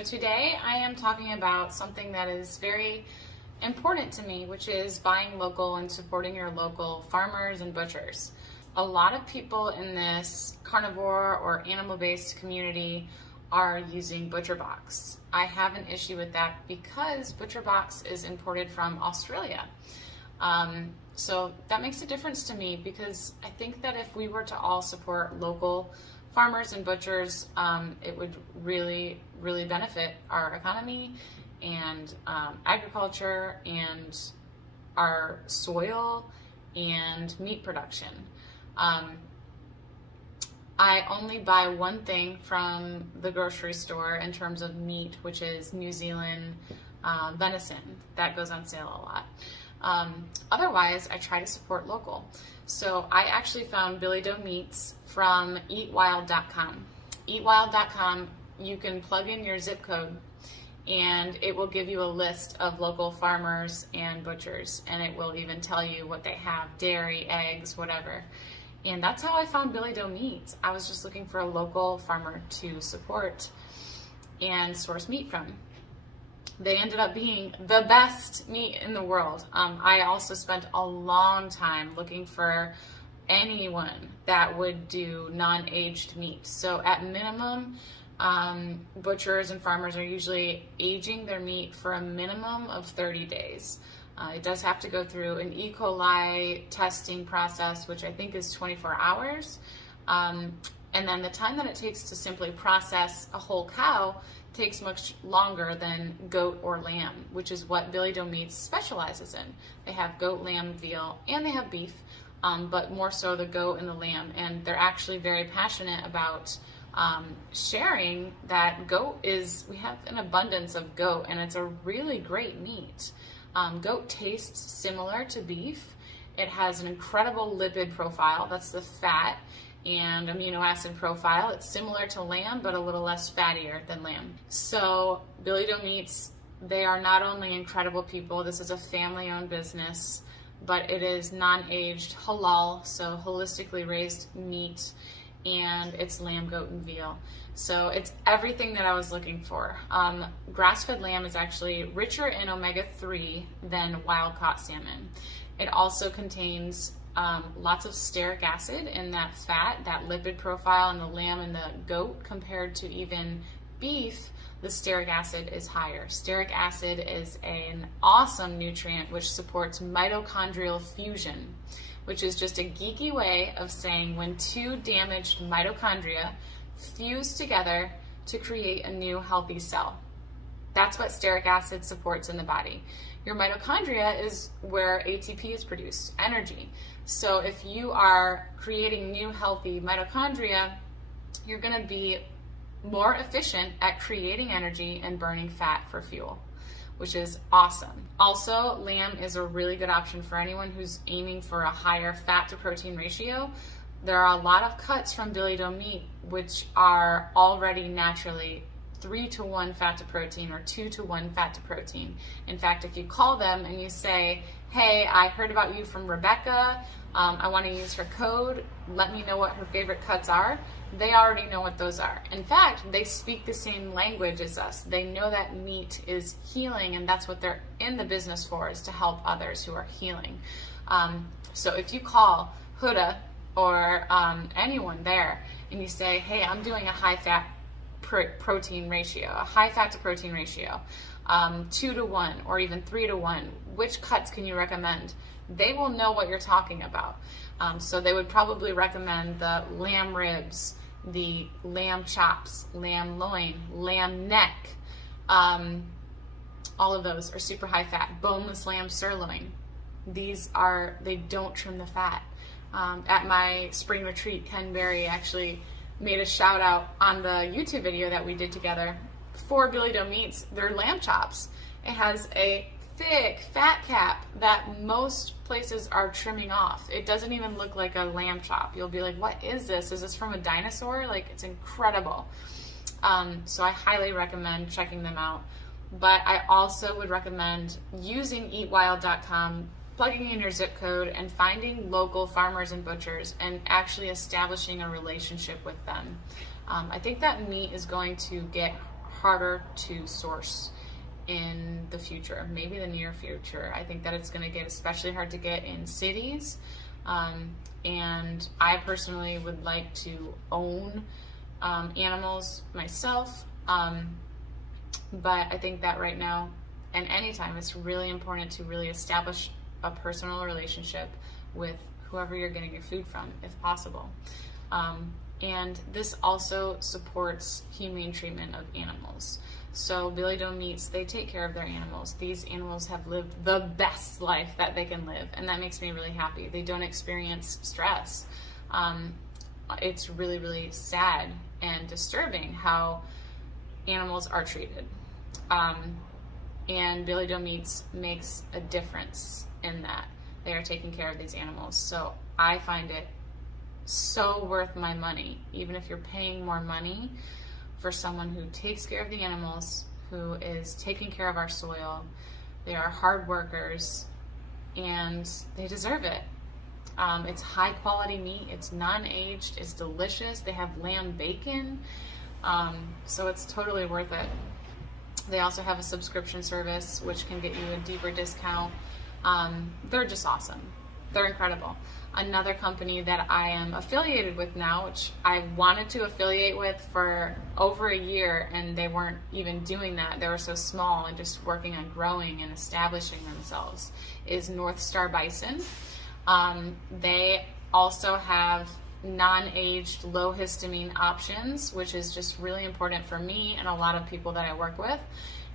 So today I am talking about something that is very important to me, which is buying local and supporting your local farmers and butchers. A lot of people in this carnivore or animal-based community are using ButcherBox. I have an issue with that because ButcherBox is imported from Australia. So that makes a difference to me because I think that if we were to all support local farmers and butchers, it would really benefit our economy and agriculture and our soil and meat production. I only buy one thing from the grocery store in terms of meat, which is New Zealand venison. That goes on sale a lot. Otherwise, I try to support local. So I actually found Billy Doe Meats from eatwild.com. Eatwild.com, you can plug in your zip code and it will give you a list of local farmers and butchers, and it will even tell you what they have, dairy, eggs, whatever. And that's how I found Billy Doe Meats. I was just looking for a local farmer to support and source meat from. They ended up being the best meat in the world. I also spent a long time looking for anyone that would do non-aged meat. So at minimum, butchers and farmers are usually aging their meat for a minimum of 30 days. It does have to go through an E. coli testing process, which I think is 24 hours. And then the time that it takes to simply process a whole cow takes much longer than goat or lamb, which is what Billy Doe Meats specializes in. They have goat, lamb, veal, and they have beef, but more so the goat and the lamb. And they're actually very passionate about sharing that we have an abundance of goat, and it's a really great meat. Goat tastes similar to beef. It has an incredible lipid profile, that's the fat, and amino acid profile. It's similar to lamb, but a little less fattier than lamb. So Billy Doe Meats, they are not only incredible people, this is a family-owned business, but it is non-aged halal, so holistically raised meat, and it's lamb, goat, and veal. So it's everything that I was looking for. Grass-fed lamb is actually richer in omega-3 than wild-caught salmon. It also contains lots of stearic acid in that fat, that lipid profile in the lamb and the goat. Compared to even beef, the stearic acid is higher. Stearic acid is an awesome nutrient which supports mitochondrial fusion, which is just a geeky way of saying when two damaged mitochondria fuse together to create a new healthy cell. That's what stearic acid supports in the body. Your mitochondria is where ATP is produced, energy. So if you are creating new healthy mitochondria, you're going to be more efficient at creating energy and burning fat for fuel, which is awesome. Also, lamb is a really good option for anyone who's aiming for a higher fat to protein ratio. There are a lot of cuts from Billy Doe Meat which are already naturally 3-to-1 fat to protein or 2-to-1 fat to protein. In fact, if you call them and you say, hey, I heard about you from Rebekah, I want to use her code, let me know what her favorite cuts are, they already know what those are. In fact, they speak the same language as us. They know that meat is healing, and that's what they're in the business for, is to help others who are healing. So if you call Huda or anyone there and you say, hey, I'm doing a high fat protein ratio, a high fat to protein ratio, 2-to-1 or even 3-to-1, which cuts can you recommend? They will know what you're talking about. So they would probably recommend the lamb ribs, the lamb chops, lamb loin, lamb neck. All of those are super high fat. Boneless lamb sirloin. They don't trim the fat. At my spring retreat, Ken Berry actually made a shout out on the YouTube video that we did together for Billy Doe Meats, their lamb chops. It has a thick fat cap that most places are trimming off. It doesn't even look like a lamb chop. You'll be like, what is this? Is this from a dinosaur? Like, it's incredible. So I highly recommend checking them out. But I also would recommend using eatwild.com, plugging in your zip code and finding local farmers and butchers and actually establishing a relationship with them. I think that meat is going to get harder to source in the future, maybe the near future. I think that it's going to get especially hard to get in cities. And I personally would like to own animals myself. But I think that right now and anytime it's really important to really establish a personal relationship with whoever you're getting your food from, if possible. And this also supports humane treatment of animals. So Billy Doe Meats, they take care of their animals. These animals have lived the best life that they can live, and that makes me really happy. They don't experience stress. It's really, really sad and disturbing how animals are treated. And Billy Doe Meats makes a difference in that. They are taking care of these animals. So I find it so worth my money, even if you're paying more money for someone who takes care of the animals, who is taking care of our soil. They are hard workers and they deserve it. It's high quality meat, it's non-aged, it's delicious. They have lamb bacon, so it's totally worth it. They also have a subscription service which can get you a deeper discount. They're just awesome. They're incredible. Another company that I am affiliated with now, which I wanted to affiliate with for over a year, and they weren't even doing that. They were so small and just working on growing and establishing themselves, is Star Bison. They also have non-aged, low histamine options, which is just really important for me and a lot of people that I work with.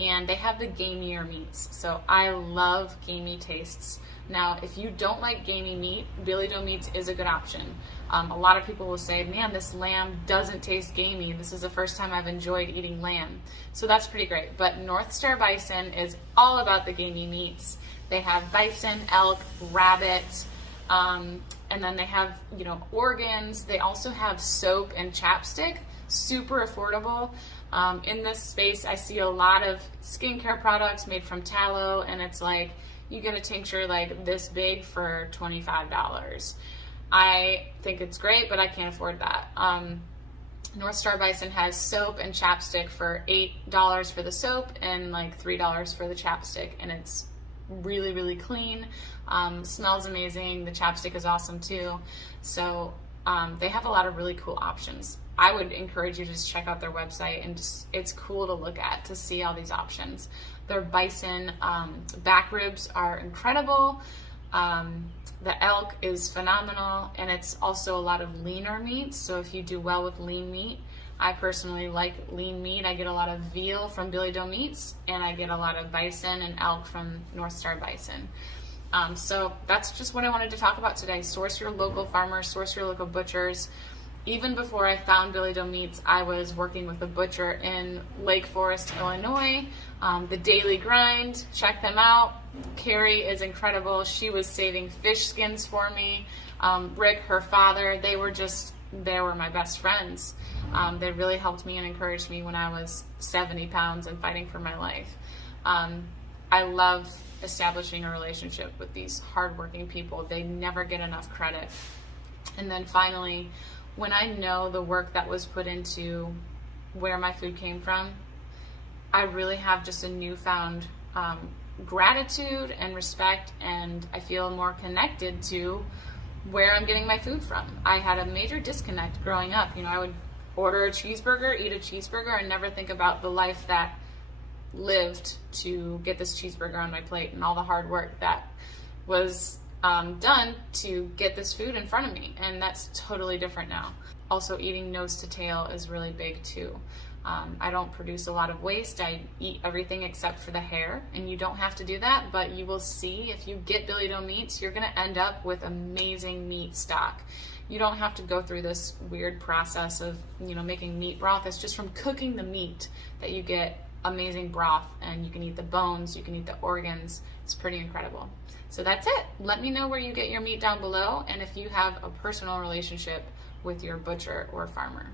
And they have the gamier meats. So I love gamey tastes. Now, if you don't like gamey meat, Billy Doe Meats is a good option. A lot of people will say, man, this lamb doesn't taste gamey. This is the first time I've enjoyed eating lamb. So that's pretty great. But Star Bison is all about the gamey meats. They have bison, elk, rabbit, and then they have, organs. They also have soap and chapstick, super affordable. In this space, I see a lot of skincare products made from tallow, and it's like, you get a tincture like this big for $25. I think it's great, but I can't afford that. Star Bison has soap and chapstick for $8 for the soap and like $3 for the chapstick, and it's really, really clean. Smells amazing. The chapstick is awesome too. So they have a lot of really cool options. I would encourage you to just check out their website, and it's cool to look at, to see all these options. Their bison back ribs are incredible. The elk is phenomenal, and it's also a lot of leaner meats. So if you do well with lean meat, I personally like lean meat. I get a lot of veal from Billy Doe Meats, and I get a lot of bison and elk from Star Bison. So that's just what I wanted to talk about today. Source your local farmers, source your local butchers. Even before I found Billy Doe Meats, I was working with a butcher in Lake Forest, Illinois. The Daily Grind, check them out. Carrie is incredible. She was saving fish skins for me. Rick, her father, they were my best friends. They really helped me and encouraged me when I was 70 pounds and fighting for my life. I love establishing a relationship with these hardworking people. They never get enough credit. And then finally, when I know the work that was put into where my food came from, I really have just a newfound gratitude and respect, and I feel more connected to where I'm getting my food from. I had a major disconnect growing up. I would order a cheeseburger, eat a cheeseburger, and never think about the life that lived to get this cheeseburger on my plate and all the hard work that was done to get this food in front of me. And that's totally different now. Also, eating nose to tail is really big too. I don't produce a lot of waste. I eat everything except for the hair, and you don't have to do that, but you will see if you get Billy Doe Meats, you're gonna end up with amazing meat stock. You don't have to go through this weird process of, making meat broth. It's just from cooking the meat that you get amazing broth, and you can eat the bones, you can eat the organs. It's pretty incredible. So that's it. Let me know where you get your meat down below, and if you have a personal relationship with your butcher or farmer.